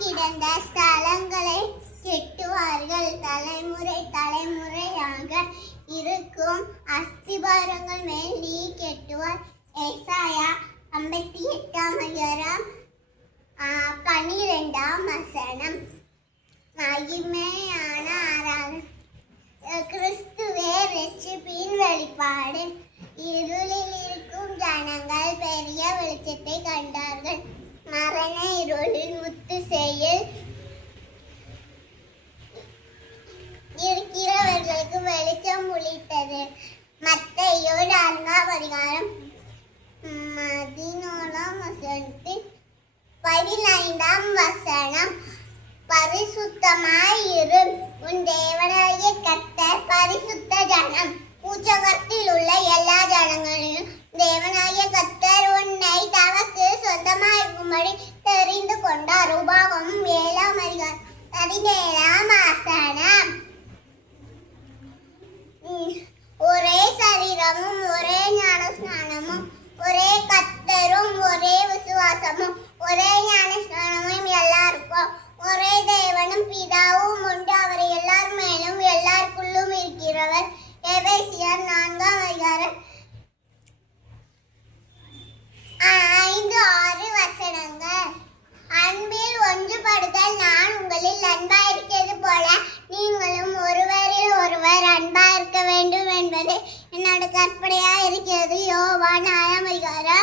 கிடந்த ஸ்தலங்களை கெட்டுவார்கள். தலைமுறை தலைமுறையாக இருக்கும் அஸ்திபாரங்கள் மேல் நீ கெட்டுவார். ஏசாயா 58 12 மகிமையான ஆராதனை. கிறிஸ்துவே ரட்சிப்பின் வெளிப்பாடு. இருளில் இருக்கும் ஜனங்கள் பெரிய வெளிச்சத்தை கண்டார்கள். மரண இருளில் முத்து செய்யில் இருக்கிறவர்களுக்கு வெளிச்சம் ஒளித்தது. மத்தேயு 4 14 பரிசுத்தமாயிரு, உன் தேவனாகிய கர்த்தர் பரிசுத்த ஜனம். பூச்சகத்தில் உள்ள எல்லா ஜனங்களிலும் தேவனாகிய கர்த்தர் உன்னை தமக்கு சொந்தமாயிருக்கும்படி தெரிந்து கொண்டார். உபாகமம் 7:17. ஒரே சரீரமும் ஒரே ஞானஸ்நானமும் ஒரே கர்த்தரும் ஒரே விசுவாசமும் ஒரே ஞானஸ்நானமும் எல்லாருக்கும். ஒரே தேவனும் பிதாவும் உண்டு, அவர் எல்லார் மேலும் எல்லாருக்குள்ளும் இருக்கிறவர். எபேசியர் 4:5-6 அன்பில் ஒன்றுபடுதல். நான் உங்களில் அன்பாயிருக்கிறது போல நீங்களும் ஒருவரில் ஒருவர் அன்பாயிருக்க வேண்டும் என்பது என்னோட கற்பனையா இருக்கிறது. யோவான் 6:14